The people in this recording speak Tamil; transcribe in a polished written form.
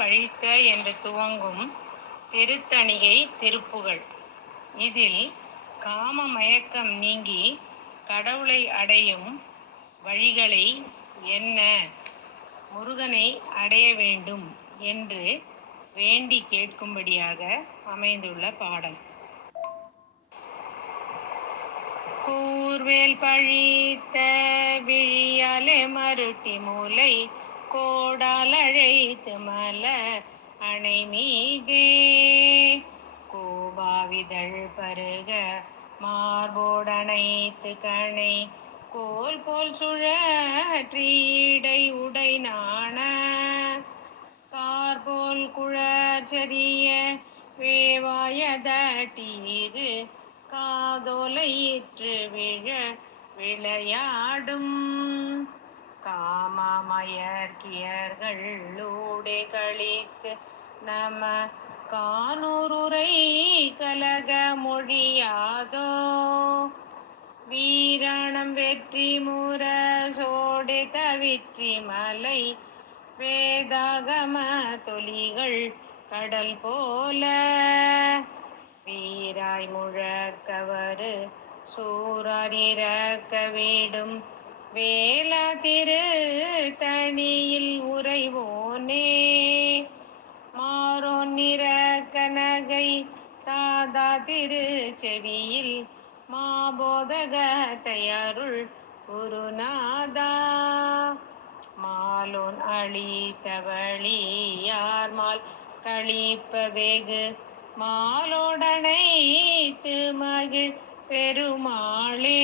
பழித்த என்று துவங்கும் திருத்தணிகை திருப்புகழ். இதில் காம மயக்கம் நீங்கி கடவுளை அடையும் வழிகளை என்ன, முருகனை அடைய வேண்டும் என்று வேண்டி கேட்கும்படியாக அமைந்துள்ள பாடல். கூர்வேல் பழித்த விழியாலே மருட்டி மூலை கோடால் அழைத்து மலர் அணைமீகே கோபாவிதழ் பருக மார்போடனைத்து கணை கோல் போல் சுழற்றிடை உடை நாண கார்போல் குழற்சரிய வேவாயதீரு காதோலையிற்று விளையாடும் காமமயர்கியர்களூடே கழிக்கு நம கானூருரை கலக மொழியாதோ வீராணம் வெற்றி முரசோடே தவிற்றி மலை வேதாகம தொலிகள் கடல் போல வீராய் முழக்கவரு சூராரிறக்க வீடும் வேலா திரு தணியில் உறைவோனே மாறோன் நிறக்க நகை தாதா திரு செவியில் மாபோதகத்தையருள் குருநாதா மாலோன் அளித்தவழியார்மால் கழிப்ப வெகு மாலோடனைத்து மகிழ் பெருமாளே